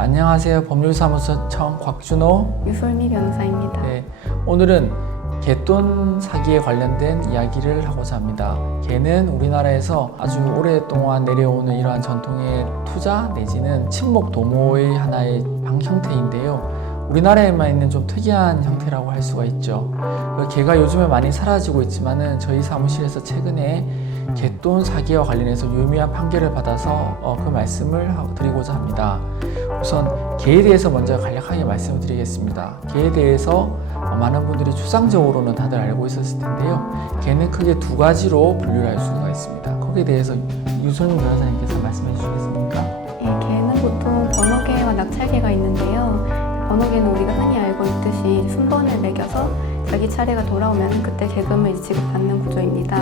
안녕하세요. 법률사무소청 곽준호 유솔미 변호사입니다. 네, 오늘은 갯돈 사기에 관련된 이야기를 하고자 합니다. 개는 우리나라에서 아주 오랫동안 내려오는 이러한 전통의 투자 내지는 친목 도모의 하나의 형태인데요. 우리나라에만 있는 좀 특이한 형태라고 할 수가 있죠. 개가 요즘에 많이 사라지고 있지만은 저희 사무실에서 최근에 갯돈 사기와 관련해서 유의미한 판결을 받아서 그 말씀을 드리고자 합니다. 우선 개에 대해서 먼저 간략하게 말씀을 드리겠습니다. 개에 대해서 많은 분들이 추상적으로는 다들 알고 있었을 텐데요. 개는 크게 두 가지로 분류를 할 수가 있습니다. 거기에 대해서 유솔미 변호사님께서 말씀해 주시겠습니까? 네, 개는 보통 번호개와 낙찰개가 있는데요. 번호개는 우리가 흔히 알고 있듯이 순번을 매겨서 자기 차례가 돌아오면 그때 계금을 지급받는 구조입니다.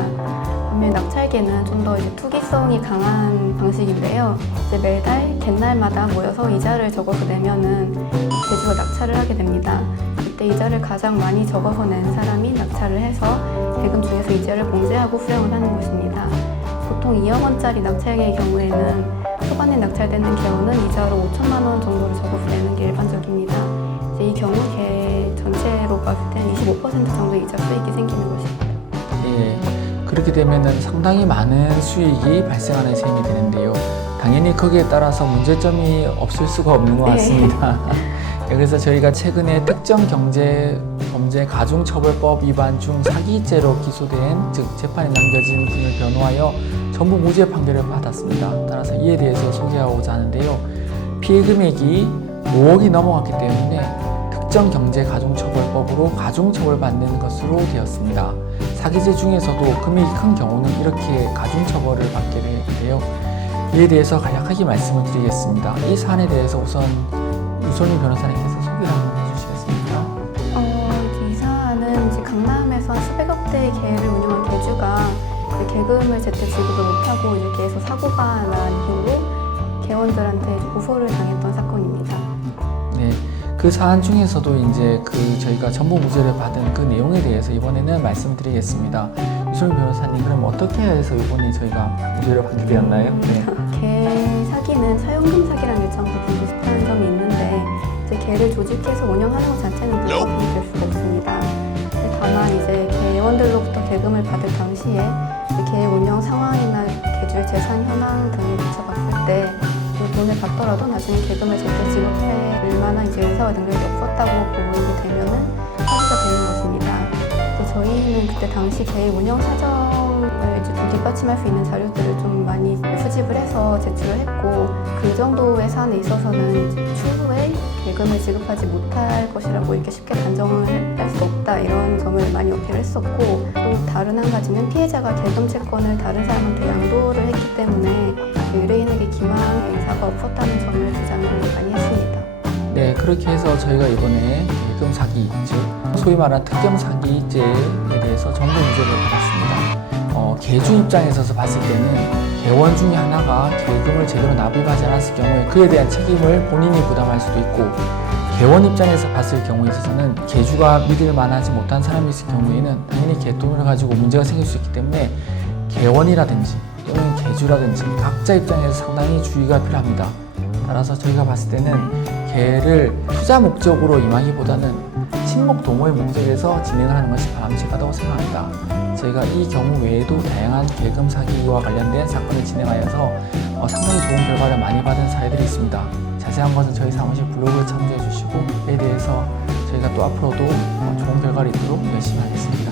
반면 낙찰개는 좀 더 투기성이 강한 방식인데요. 매달 갯날마다 모여서 이자를 적어서 내면은 개주가 낙찰을 하게 됩니다. 이때 이자를 가장 많이 적어서 낸 사람이 낙찰을 해서 계금 중에서 이자를 봉제하고 수령을 하는 것입니다. 보통 2억 원짜리 낙찰개의 경우에는 초반에 낙찰되는 개원은 이자로 5천만 원 정도를 적어서 내는 게 일반적입니다. 이 경우 개 전체로 봤을 때 25% 정도 이자 수익이 생기는 것입니다. 예, 그렇게 되면은 상당히 많은 수익이 발생하는 셈이 되는데요. 당연히 거기에 따라서 문제점이 없을 수가 없는 것 같습니다. 네, 그래서 저희가 최근에 특정경제범죄 가중처벌법 위반 중 사기죄로 기소된, 즉 재판에 넘겨진 분을 변호하여 전부 무죄 판결을 받았습니다. 따라서 이에 대해서 소개하고자 하는데요. 피해 금액이 5억이 넘어갔기 때문에 특정경제가중처벌법으로 가중처벌받는 것으로 되었습니다. 사기죄 중에서도 금액이 큰 경우는 이렇게 가중처벌을 받게 되는데요. 이에 대해서 간략하게 말씀을 드리겠습니다. 이 사안에 대해서 우선 유솔미 변호사님께서 소개를 한번 해주시겠습니까? 이 사안은 이제 강남에서 수백억 대의 개를 운영한 개주가 계금을 제때 지급을 못하고 이제 개에서 사고가 난 이후로 개원들한테 고소를 당했던 사건입니다. 네, 그 사안 중에서도 이제 저희가 전부 무죄를 받은 그 내용에 대해서 이번에는 말씀드리겠습니다. 유솔미 변호사님, 그럼 어떻게 해서 이번에 저희가 무죄를 받게 되었나요? 네. 개 사기는 사용금 사기랑 일정부분 비슷한 점이 있는데 이제 개를 조직해서 운영하는 것 자체는 불법이 될 수가 없습니다. 다만 이제 개원들로부터 계금을 받을 당시에 개 운영 상황이나 개주의 재산 현황 등을 비춰봤을 때 돈을 받더라도 나중에 계금을 제때 지급할 만한 이제 의사와 능력이 없었다고 보이게 되면은 사기가 되는 것입니다. 저희는 그때 당시 개 운영 사정을 이제 좀 뒷받침할 수 있는 자료들을 좀 많이 수집을 해서 제출을 했고, 그 정도의 사안에 있어서는 추후에 계금을 지급하지 못할 것이라고 이렇게 쉽게 단정을 할 수 없다, 이런 점을 많이 어필을 했었고, 또 다른 한 가지는 피해자가 계금 채권을 다른 사람한테 양도를 했기 때문에 의뢰인에게 기망 행사가 없었다는 점을 주장을 많이 했습니다. 네, 그렇게 해서 저희가 이번에 계금 사기, 즉 소위 말하는 특경 사기죄에 대해서 전부 무죄를 받았습니다. 개주 입장에서 봤을 때는 개원 중에 하나가 계금을 제대로 납입하지 않았을 경우에 그에 대한 책임을 본인이 부담할 수도 있고, 개원 입장에서 봤을 경우에 있어서는 개주가 믿을 만하지 못한 사람이 있을 경우에는 당연히 개돈을 가지고 문제가 생길 수 있기 때문에 개원이라든지 또는 개주라든지 각자 입장에서 상당히 주의가 필요합니다. 따라서 저희가 봤을 때는 개를 투자 목적으로 임하기보다는 친목 도모의 목적에서 진행을 하는 것이 바람직하다고 생각합니다. 저희가 이 경우 외에도 다양한 계금 사기와 관련된 사건을 진행하여서 상당히 좋은 결과를 많이 받은 사례들이 있습니다. 자세한 것은 저희 사무실 블로그에 참조해 주시고, 이에 대해서 저희가 또 앞으로도 좋은 결과를 있도록 열심히 하겠습니다.